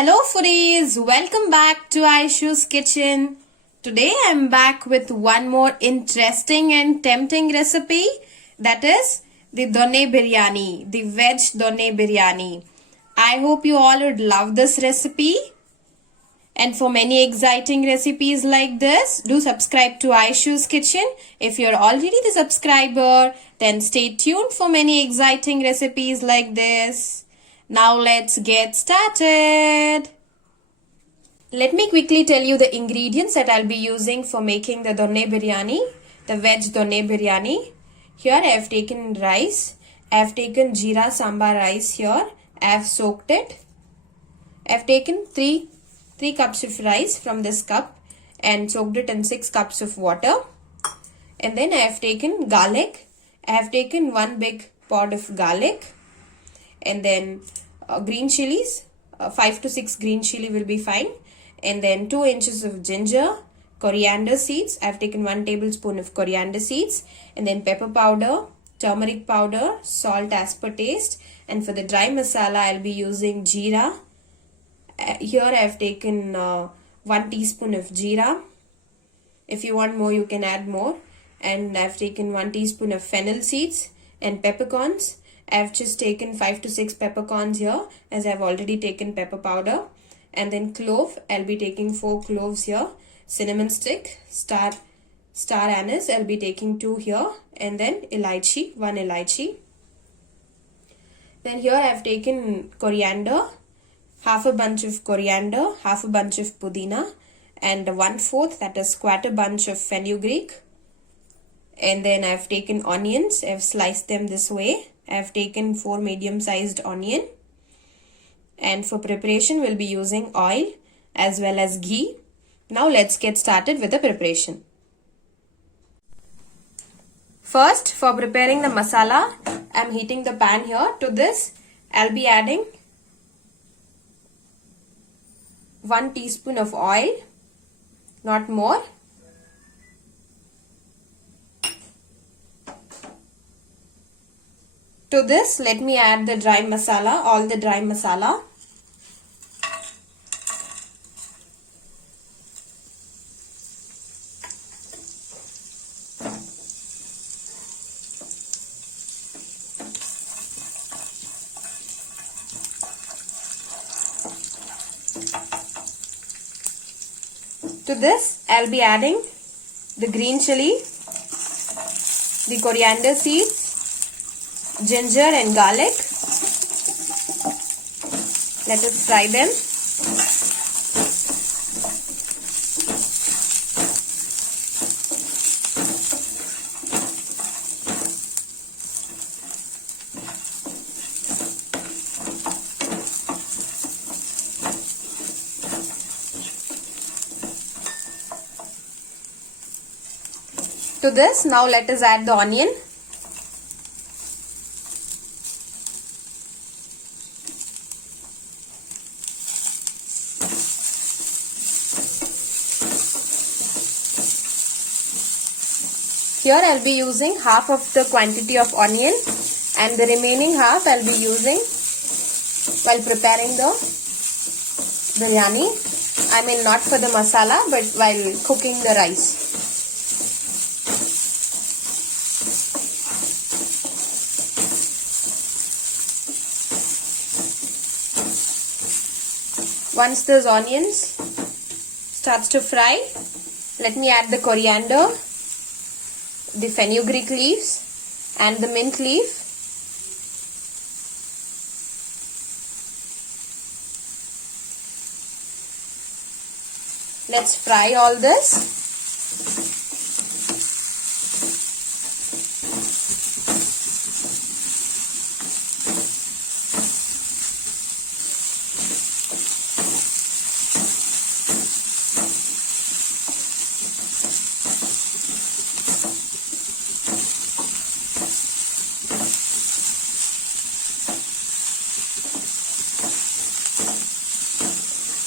Hello foodies, welcome back to Aishu's Kitchen. Today I'm back with one more interesting and tempting recipe, that is the Donne Biryani, the veg Donne Biryani. I hope you all would love this recipe. And for many exciting recipes like this, do subscribe to Aishu's Kitchen. If you're already the subscriber, then stay tuned for many exciting recipes like this. Now let's get started. Let me quickly tell you the ingredients that I'll be using for making the Donne Biryani, the veg Donne Biryani. Here I have taken rice. I have taken jeera sambar rice here. I have soaked it. I have taken 3 cups of rice from this cup and soaked it in 6 cups of water. And then I have taken garlic. I have taken 1 big pod of garlic. And then green chilies, 5 to 6 green chili will be fine. And then 2 inches of ginger, coriander seeds. I have taken 1 tablespoon of coriander seeds. And then pepper powder, turmeric powder, salt as per taste. And for the dry masala, I'll be using jeera. Here I have taken 1 teaspoon of jeera. If you want more, you can add more. And I have taken 1 teaspoon of fennel seeds and peppercorns. I have just taken 5 to 6 peppercorns here, as I have already taken pepper powder. And then clove, I'll be taking 4 cloves here. Cinnamon stick, star anise, I'll be taking 2 here. And then elaichi, 1 elaichi. Then here I have taken coriander, half a bunch of coriander, half a bunch of pudina, and 1/4, that is quarter bunch of fenugreek. And then I have taken onions. I have sliced them this way. I have taken 4 medium-sized onion. And for preparation, we'll be using oil as well as ghee. Now let's get started with the preparation. First, for preparing the masala, I'm heating the pan here. To this, I'll be adding 1 teaspoon of oil, not more. To this, let me add the dry masala, all the dry masala. To this, I'll be adding the green chili, the coriander seeds, ginger and garlic. Let us fry them. To this, now let us add the onion. Here I'll be using half of the quantity of onion, and the remaining half I'll be using while preparing the biryani. I mean, not for the masala, but while cooking the rice. Once those onions starts to fry, let me add the coriander, the fenugreek leaves and the mint leaf. Let's fry all this.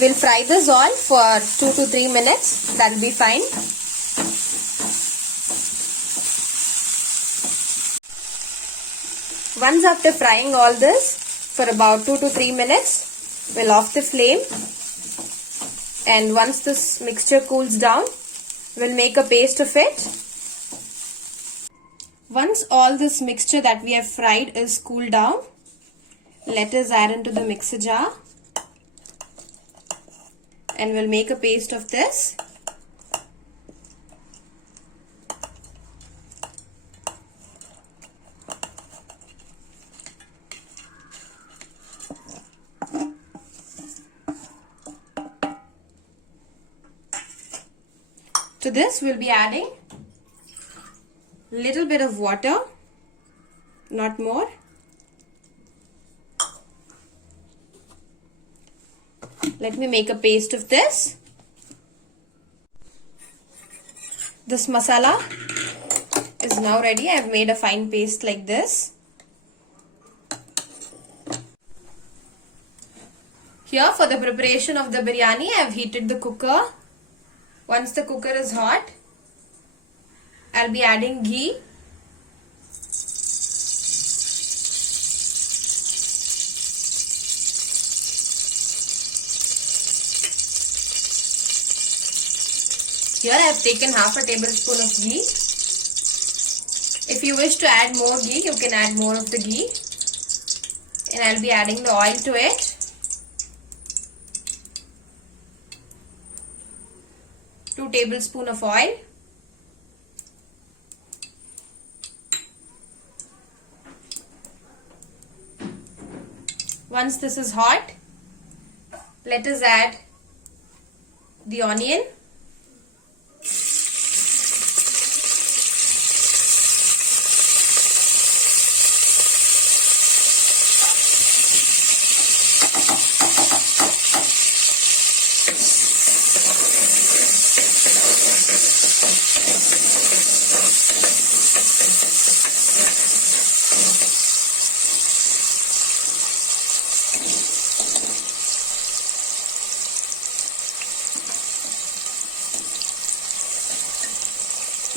We'll fry this all for 2 to 3 minutes. That'll be fine. Once after frying all this for about 2 to 3 minutes, We'll off the flame, and once this mixture cools down, we'll make a paste of it. Once all this mixture that we have fried is cooled down, let us add into the mixer jar, and we'll make a paste of this. To this we'll be adding little bit of water, not more. Let me make a paste of this. This masala is now ready. I have made a fine paste like this. Here for the preparation of the biryani, I have heated the cooker. Once the cooker is hot, I'll be adding ghee. Here I have taken half a tablespoon of ghee. If you wish to add more ghee, you can add more of the ghee. And I'll be adding the oil to it. 2 tablespoons of oil. Once this is hot, let us add the onion.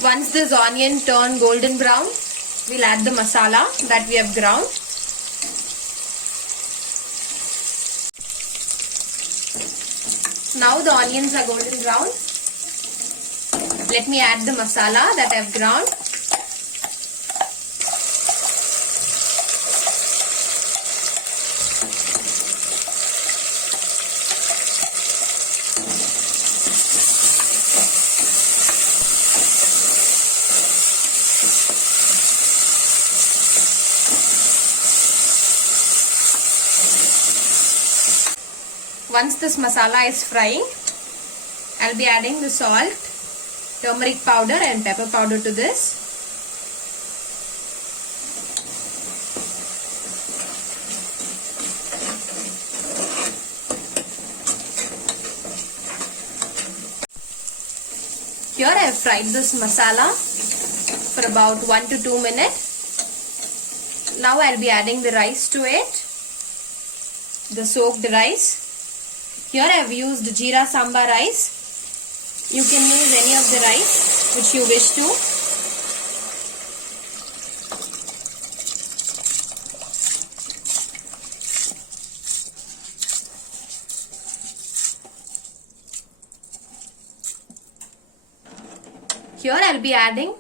Once this onion turn golden brown, we'll add the masala that we have ground. Now the onions are golden brown. Let me add the masala that I have ground. Once this masala is frying, I'll be adding the salt, turmeric powder and pepper powder to this. Here I have fried this masala for about 1 to 2 minutes. Now I'll be adding the rice to it, the soaked rice. Here I have used jeera samba rice. You can use any of the rice which you wish to. Here I'll be adding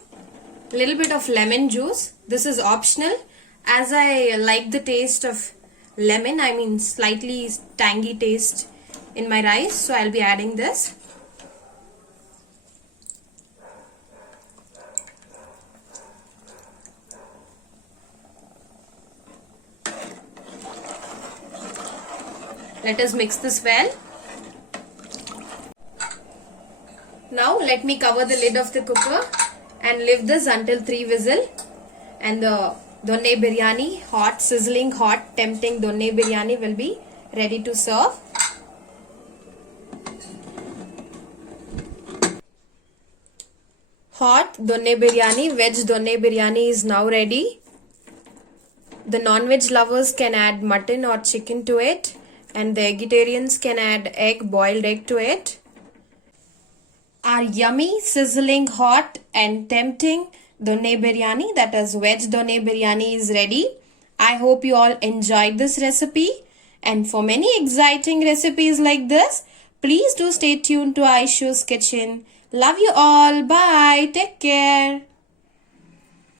a little bit of lemon juice. This is optional, as I like the taste of lemon, I mean slightly tangy taste in my rice, so I'll be adding this. Let us mix this well. Now let me cover the lid of the cooker and leave this until 3 whistles, and the donne biryani, hot, sizzling hot, tempting donne biryani will be ready to serve. Hot donne biryani, veg donne biryani is now ready. The non-veg lovers can add mutton or chicken to it, and the vegetarians can add boiled egg to it. Our yummy, sizzling hot and tempting donne biryani, that is veg donne biryani, is ready. I hope you all enjoyed this recipe. And for many exciting recipes like this, please do stay tuned to Aishu's Kitchen. Love you all. Bye. Take care.